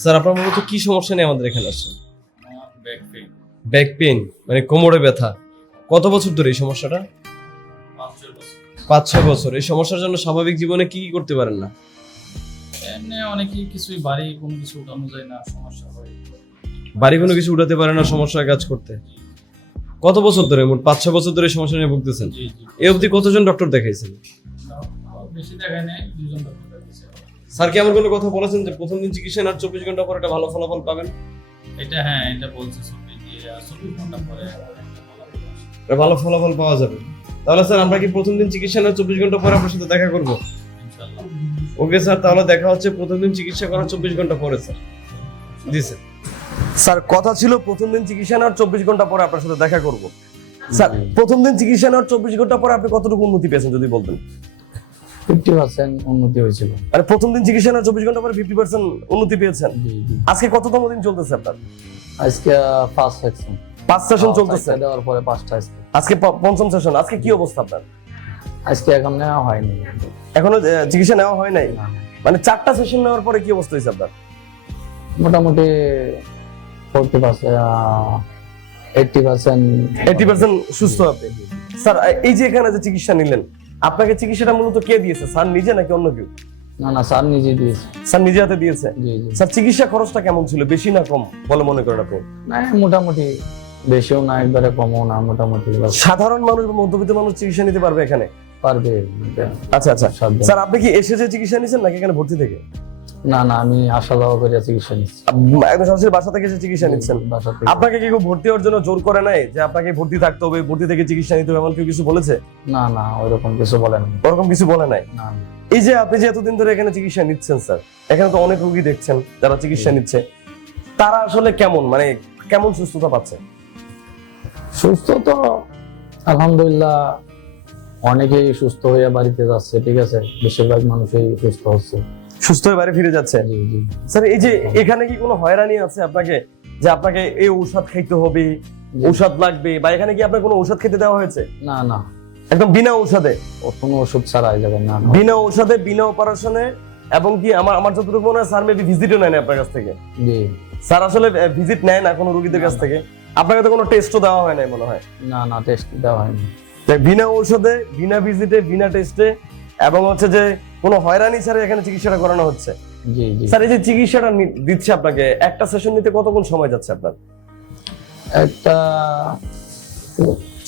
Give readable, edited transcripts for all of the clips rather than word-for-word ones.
Sir আপনার মূলত কি সমস্যা নিয়ে আমাদের এখানে আসছেন? Back pain. ব্যাক পেইন মানে কোমরে ব্যথা। কত বছর ধরে এই সমস্যাটা? 5-6 বছর। 5-6 বছর। এই সমস্যার জন্য স্বাভাবিক জীবনে কি কি করতে পারেন না? এমনি অনেকেই কিছুই বাড়ি কোনো কিছু উঠানো যায় না, সমস্যা হয়। বাড়ি কোনো কিছু উঠাতে পারে না, সমস্যার কাজ করতে। কত বছর ধরে, মোট 5-6 বছর ধরে এই সমস্যা নিয়ে ভুগতেছেন? জি জি। এই অবধি কতজন ডক্টর দেখাইছেন? বেশি দেখায় নাই, 2জন ডক্টর দেখাইছে। স্যার কি এমন কোনো কথা বলেছেন যে প্রথম দিন চিকিৎসা আর 24 ঘন্টা পরে একটা ভালো ফলাফল পাবেন? এটা বলছে 24 ঘন্টা পরে একটা ভালো ফলাফল পাওয়া যাবে। তাহলে স্যার আমরা কি প্রথম দিন চিকিৎসা আর 24 ঘন্টা পরে আপনার সাথে দেখা করব? ইনশাআল্লাহ। ওকে স্যার, তাহলে দেখা হচ্ছে প্রথম দিন চিকিৎসা করার 24 ঘন্টা পরে স্যার। জি স্যার। স্যার কথা ছিল প্রথম দিন চিকিৎসা নেওয়ার 24 ঘন্টা পরে আপনার সাথে দেখা করব। স্যার প্রথম দিন চিকিৎসা নেওয়ার 24 ঘন্টা পরে আপনি কতটুকু উন্নতি পেয়েছেন যদি বলতেন? 50% উন্নতি হয়েছিল। মানে প্রথম দিন চিকিৎসা নেওয়ার 24 ঘন্টা পরে 50% উন্নতি পেয়েছেন। জি জি। আজকে কততম দিন চলতেছে আপনার? আজকে 5 সেকশন 5 সেশন চলতেছে। দেওয়ার পরে 5টা আজকে। আজকে পঞ্চম সেশন। আজকে কি অবস্থা আপনার? আজকে এখন নেওয়া হয়নি। এখনো চিকিৎসা নেওয়া হয় নাই? না, মানে 4টা সেশন নেওয়ার পরে কি অবস্থা হয়েছে আপনার? মোটামুটি 40% 80% সুস্থ আপনি। স্যার এই যে এখানে যে চিকিৎসা নিলেন, আপনাকে চিকিৎসাটা মূলত কে দিয়েছে, স্যার নিজে নাকি অন্য কেউ? না স্যার নিজে দিয়েছে। স্যার নিজে হাতে দিয়েছে। জি জি। স্যার চিকিৎসা খরচটা কেমন ছিল, বেশি না কম বলে মনে করেন আপনি? না মোটামুটি বেশিও না একবারে কমও না, মোটামুটি সাধারণ মানুষ বা মধ্যবিত্ত মানুষ চিকিৎসা নিতে পারবে এখানে? পারবে। আচ্ছা আচ্ছা। সাধ্য। স্যার আপনি কি এসে যে চিকিৎসা নিছেন নাকি এখানে ভর্তি থেকে? না আমি আসা যাওয়া করে চিকিৎসা নিচ্ছি। একদম সরাসরি বাসা থেকে এসে চিকিৎসা নিচ্ছেন? বাসা থেকে। আপনাকে কি কেউ ভর্তি হওয়ার জন্য জোর করে নাই যে আপনাকে ভর্তি থাকতে হবে, ভর্তি থেকে চিকিৎসা নিতে হবে, এমন কেউ কিছু বলেছে? না ওইরকম কিছু বলেন ওরকম কিছু বলে নাই। না। এই যে আপনি যে এতদিন ধরে এখানে চিকিৎসা নিচ্ছেন স্যার, এখানে তো অনেক রোগী দেখছেন যারা চিকিৎসা নিচ্ছে, তারা আসলে কেমন, মানে কেমন সুস্থতা পাচ্ছে? সুস্থ তো আলহামদুলিল্লাহ, অনেকেই সুস্থ হয়ে বাড়িতে যাচ্ছে, ঠিক আছে, বেশিরভাগ মানুষই সুস্থ হচ্ছে, সুস্থ হয়ে বাড়ি ফিরে যাচ্ছে। জি জি। স্যার এই যে এখানে কি কোনো হয়রানি আছে আপনাকে, যে আপনাকে এই ঔষধ খাইতে হবে, ঔষধ লাগবে, বা এখানে কি আপনার কোনো ঔষধ খেতে দেওয়া হয়েছে? না একদম বিনা ঔষধে? কোনো ওষুধ ছাড়াই যাবে না। বিনা ঔষধে, বিনা অপারেশনে, এবং কি আমার যতটুকু মনে হয় স্যার মেবি ভিজিটও নেয় না আপনার কাছ থেকে। জি। স্যার আসলে ভিজিট নেয় না কোনো রোগীদের কাছ থেকে? আপনাকে তো কোনো টেস্টও দেওয়া হয় নাই মনে হয়? না টেস্ট দেওয়া হয়নি। বিনা ঔষধে, বিনা ভিজিটে, বিনা টেস্টে, এবং হচ্ছে যে কোনো হয়রানি ছাড়া এখানে চিকিৎসাটা করানো হচ্ছে। জি জি। স্যার এই যে চিকিৎসাটা দিচ্ছে আপনাকে, একটা সেশন নিতে কতক্ষণ সময় যাচ্ছে আপনার? একটা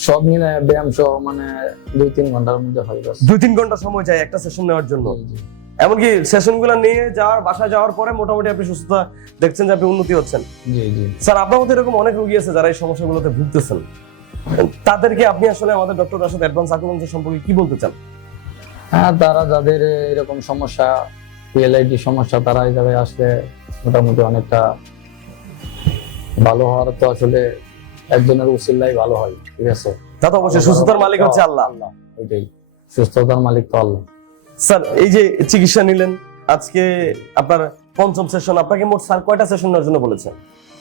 সব মিলে ব্যায়াম সহ মানে 2-3 ঘন্টার মধ্যে হয়ে যাচ্ছে। 2-3 ঘন্টা সময় যায় একটা সেশন নেওয়ার জন্য? জি, জি। এমনকি সেশন গুলো নিয়ে বাসায় যাওয়ার পরে মোটামুটি আপনি সুস্থতা দেখছেন যে আপনি উন্নতি হচ্ছেন? জি জি। স্যার আপনার মতো এরকম অনেক রোগী আছে যারা এই সমস্যাগুলোতে ভুগতেছেন, তাদেরকে আপনি আসলে আমাদের ডক্টর রাশেদ অ্যাডভান্স আকুপাঙ্কচার সম্পর্কে কি বলতে চান? হ্যাঁ, তারা যাদের এরকম সমস্যা, পিএলআইডি সমস্যা, তারা এই জায়গায় আসলে মোটামুটি অনেকটা ভালো হওয়ার তো আসলে একজনের উসিলাই ভালো হয়, ঠিক আছে। তা তো অবশ্যই, সুস্থতার মালিক হচ্ছে আল্লাহ। ওইটাই, সুস্থতার মালিক তো আল্লাহ। স্যার এই যে চিকিৎসা নিলেন, আজকে আপনার পঞ্চম সেশন, আপনাকে মোট স্যার কয়টা সেশন নেওয়ার জন্য বলেছেন?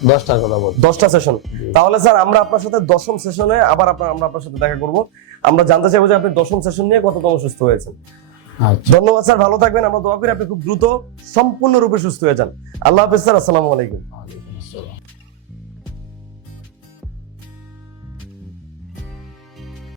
10টার কথা বলছি। 10টা সেশন। তাহলে স্যার আমরা আপনার সাথে 10ম সেশনে আবার আমরা আপনার সাথে দেখা করব। আমরা জানতে চাইবো যে আপনি 10ম সেশন নিয়ে কততম সুস্থ হয়েছেন। আচ্ছা। ধন্যবাদ স্যার, ভালো থাকবেন। আমরা দোয়া করি আপনি খুব দ্রুত সম্পূর্ণরূপে সুস্থ হয়ে যান। আল্লাহ হাফেজ স্যার, আসসালামু আলাইকুম। ওয়ালাইকুম আসসালাম।